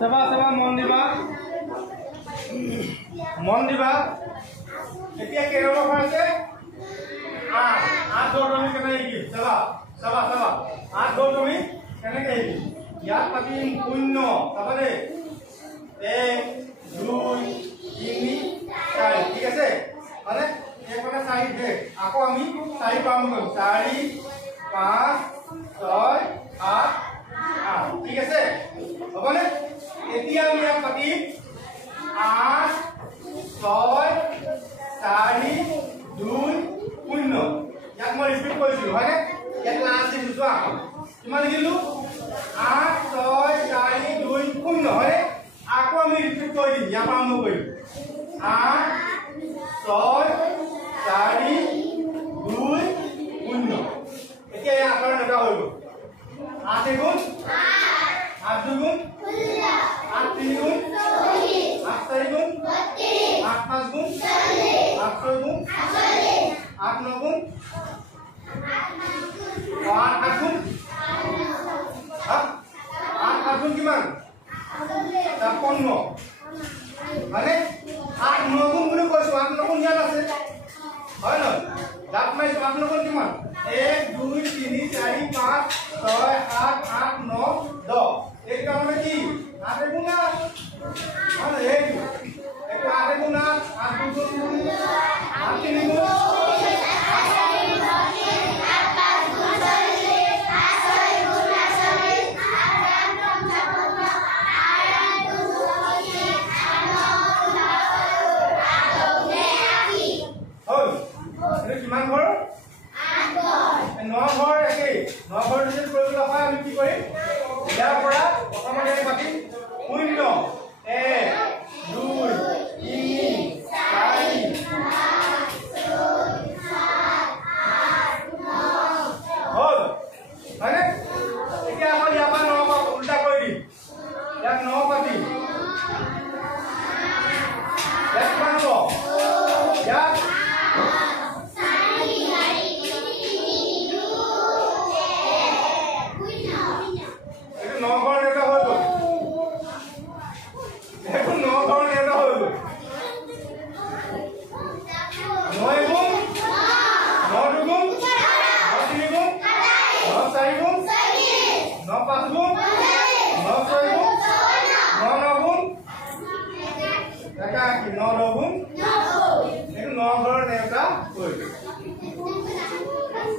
চাবা চাবা মন দিবা এতিয়া কেই নম্বৰ আছে 8 দৌৰ তুমি কেনে লিখি চাবা চাবা চাবা 8 দৌৰ তুমি কেনেকৈ লিখি ইয়াত পাতিম 0 চাবা দে 1 2 3 4 ঠিক আছে মানে একবারে 4 দে আকৌ আমি 4 পাম 4 5 6 8 8 ঠিক আছে হবনে এতিয়া আমি ইয়াত পাতিম 8 6 4 2 0 ইয়াক মই ৰিপিট কৰিছো হয়নে ইয়াক লাষ্ট দিন যোৱা কিমান লিখিলো 8 6 4 2 0 হয়নে আকৌ আমি ৰিপিট কৰি দিম ইয়াৰ পৰা আৰম্ভ কৰিম 8 6 4 2 0 এতিয়া ইয়াৰ পৰা নটা হৈ গ'ল 8 গুণ 8 2 গুণ 8 3 গুণ 8 4 গুণ 8 5 গুণ 8 6 গুণ 8 9 গুণ 8 8 গুণ 8 8 গুণ কিমান 56 মানে 8 9 গুণ বুলি কৈছো 8 9 গুণ ইয়াত আছে হয় নহয় দাঁত মাৰিছো 8 9 গুণ কিমান 1 2 3 4 5 6 7 8 9 10 এই কামে কি 8 গুণ 8 মানে এই একো 8 গুণ 8 2 গুণ 8 3 গুণ কিমান ঘৰ 8 ঘৰ 9 ঘৰ একে 9 ঘৰ যদি কৰিবলৈ হয় আমি কি কৰিম ইয়াৰ পৰা প্ৰথমতে পাতিম 0 1 2 3 4 হ'ল হয়নে এতিয়া আকৌ ইয়াৰ পৰা 9 পৰা উল্টা কৰি দিম ইয়াক 9 পাতিম ইয়াক কিমান হ'ব ইয়াক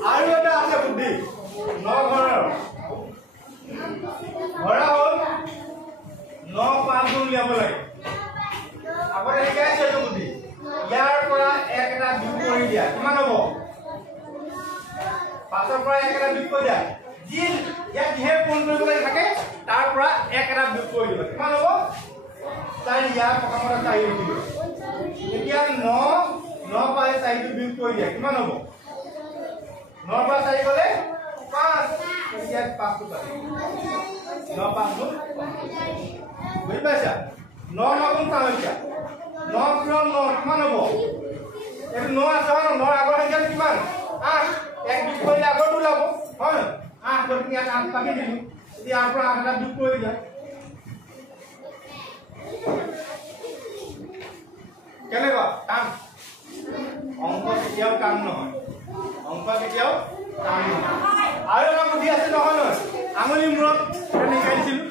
আৰু এটা আছে বুদ্ধি 9 ঘৰৰ ঘৰা হ'ল 9 5 গুণ উলিয়াব লাগে আগতে শিকাইছে এইটো বুদ্ধি ইয়াৰ পৰা এক এটা বিয়োগ কৰি দিয়া কিমান হ'ব 5ৰ পৰা এক এটা বিয়োগ কৰি দিয়া যি ইয়াত যিহে পূৰণ কৰিব লাগে থাকে তাৰ পৰা এক এটা বিয়োগ কৰি দিবা কিমান হ'ব 4 ইয়াৰ প্ৰথমতে 4 লিখিব এতিয়া 9 পাই 4 টো বিয়োগ কৰি দিয়া কিমান হ'ব 9 পৰা 4 গলে 5 এতিয়া 5 টো পাবি 9 5 গুণ বুজি পাইছা 9 9 গুণ সংখ্যা 9 পূৰণ 9 কিমান হ'ব এইটো 9 আছে হয় 9 আগৰ সংখ্যা কিমান 8 এক বিয়োগ কৰিলে আগৰটো ওলাব হয় 8 গতিকে ইয়াত 8 পাতি দিলো এতিয়া ইয়াৰ পৰা 8 এটা বিয়োগ কৰি দিয়া কেনেকুৱা টান অংক কেতিয়াও টান নহয় অংক কেতিয়াও টান নহয় আৰু এটা বুদ্ধি আছে নহয় নহয় আঙুলি মূৰত শিকাই দিছিলো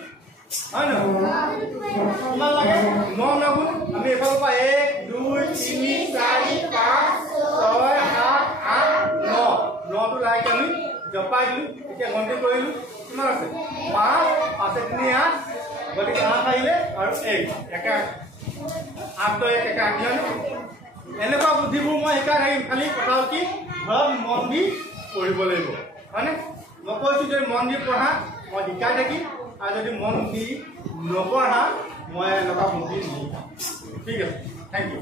হয় নহয় কিমান লাগে 9 9 গুণ আমি এফালৰ পৰা 1 2 3 4 5 6 7 8 9 9 টো লাইক আমি জপাই দিলো এতিয়া গণতি কৰিলো কিমান আছে 5 5 3 8 গতিকে 8 আহিলে আৰু 1 একা 8 তো 1 একা কিমান এনেকুৱা বুদ্ধিবোৰ মই শিকাই থাকিম খালি কথা কি ঘৰত মন দি পঢ়িব লাগিব হয়নে মই কৈছো যে মন দি পঢ়া মই শিকাই থাকিম আৰু যদি মন দি নপঢ়া মই এনেকুৱা বুদ্ধি নিশিকাম ঠিক আছে থেংক ইউ